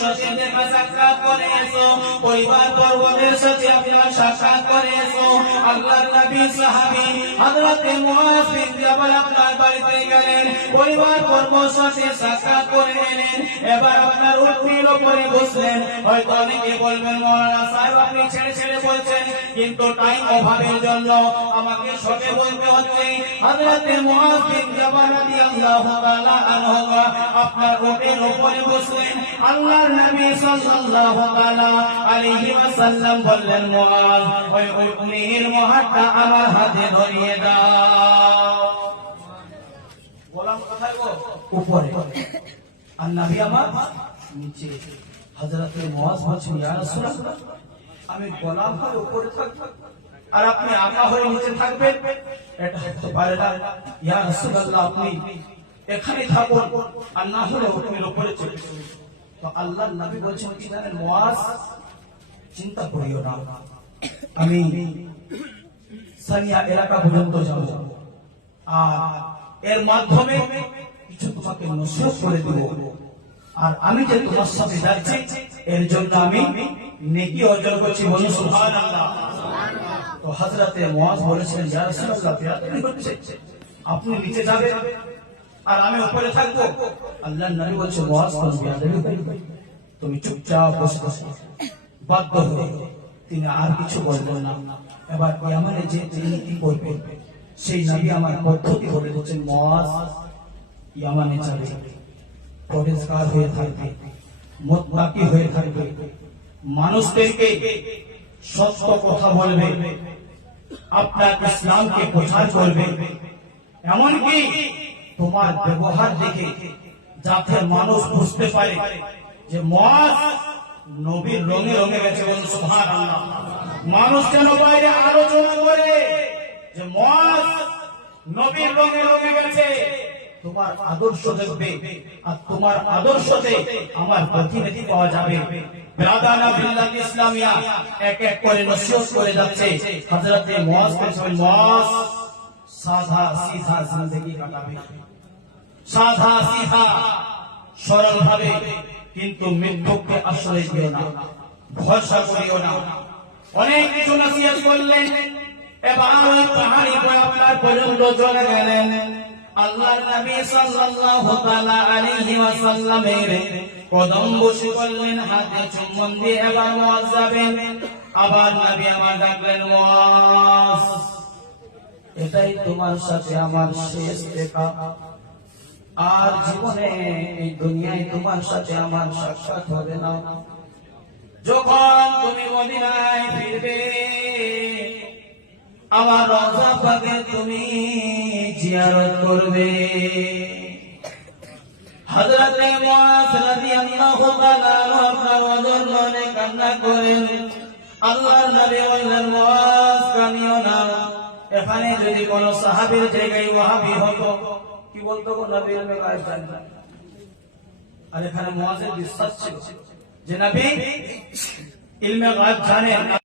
সাথে দেখা সাক্ষাৎ করে এসো, পরিবার পরিজনের সাথে আপনার সাক্ষাৎ করে এসো। আল্লাহর নবী সাহাবী হযরতে মুআজ বিন জাবাল আপনার বাড়িতে গেলেন, পরিবার পরিজনের সাথে সাক্ষাৎ করে এলেন। এবার আপনার উটনির উপরে বসলেন। হয়তো অনেকে বলবেন মাওলানা সাহেব আপনি ছেড়ে ছেড়ে বলছেন, কিন্তু টাইম অভাবের জন্য আমাকে সবে বলতে হচ্ছে। হযরতে মুআজ বিন জাবাল রাদিয়াল্লাহু তাআলা আনহু আপনার উটের উপরে বসলেন। আল্লাহর নবী সাল্লাল্লাহু তাআলা আলাইহি ওয়াসাল্লাম বললেন, মুআজ ওই উটনির মোহরটা আমার হাতে ধরিয়ে দাও। গোলাম কোথায় গো? উপরে। আর নবী আমার নিচে। হযরতে মুআজ বলছেন, ইয়া রাসূলুল্লাহ আমি গোলাম হয়ে উপরে থাকব আর আপনি আকা হয়ে নিচে থাকবেন, এটা হতে পারে না। ইয়া রাসূলুল্লাহ আপনি এখানে থাকুন, আর না হলে উটনির উপরে চলে যাবেন। তো আল্লাহর নবী বলছেন কি জানেন, মুআজ চিন্তা করিও না, আমি সানিয়া এলাকা পর্যন্ত যাব, আর এর মাধ্যমে কিছু তোমাকে নসিহত করে দেব, আর আমি যে তোমার সাথে যাচ্ছি এর জন্য আমি নেকি অর্জন করছি। বলুন সুবহানাল্লাহ। তো হযরতে মুআজ বলেছেন, ইয়া রাসূলুল্লাহ বেয়াদবি হচ্ছে, আপনি নিচে যাবেন আর আমি উপরে থাকবো। আল্লাহর নবী বলছে, মুআজ তুমি বেয়াদবি করবে, তুমি চুপচাপ বসে বসে। বাধ্য হয়ে তিনি আর কিছু বলবেন না। এবার ইয়ামানে যে তিনি কি করবেন সেই নবী আমার পদ্ধতি বলে দিচ্ছেন, মুআজ ইয়ামানে যাবে, পরিষ্কার হয়ে থাকবে, মুত্তাকি হয়ে থাকবে, মানুষদেরকে সত্য কথা বলবে, আপনার ইসলামকে প্রচার করবে, এমনকি তোমার ব্যবহার দেখে যাতে মানুষ বুঝতে পারে যে মুআজ নবীর রঙে রঙে গেছে। বলুন সুবহানাল্লাহ। মানুষ যেন বাইরে আলোচনা করে যে মুআজ নবীর রঙে রঙে গেছে, তোমার আদর্শ দেখবে, আর তোমার আদর্শতে আমার প্রতিনিধি পাওয়া যাবে। বিরাদানা বিল্লাহ ইসলামিয়া এক এক করে নসিহত করে যাচ্ছে। হযরতে মুআজ বলেন, মুআজ সাদা সিধা জিন্দেগি কাটাবে, সাদা সিধা সরল ভাবে, কিন্তু মৃত্যুকে আশ্রয় দিও না, ভরসা করিও না। অনেক কিছু নসিহত করলেন। এবার ওই পাহাড়ি আপনার পর্যন্ত চলে গেলেন। আল্লাহর নবী সাল্লাল্লাহু তাআলা আলাইহি ওয়াসাল্লামের কদম বসে করলেন, হাতে চুম্বন দিয়ে এবার মুআজ যাবেন। আবার নবী আমার ডাকলেন, মুআজ এটাই তোমার সাথে আমার শেষ দেখা, আর জীবনে এই দুনিয়ায় তোমার সাথে আমার সাক্ষাৎ হবে না। যখন তুমি মদিনায় ফিরবে আমার রওজা পাকে তুমি জিয়ারত করবে। হযরতে মুআজ রাদিয়াল্লাহু তাআলা আপনার ওয়াজের মনে কান্না করেন। আল্লাহর নবী বললেন, মুআজ কাঁদিও না। এখানে যদি কোন সাহাবীর জায়গায় ওয়াহাবি হতো কি বলতো, নবী ইলমে গায়েব জানেন না। আর এখানে মুআজের বিশ্বাস ছিল যে নবী ইলমে গায়েব জানেন।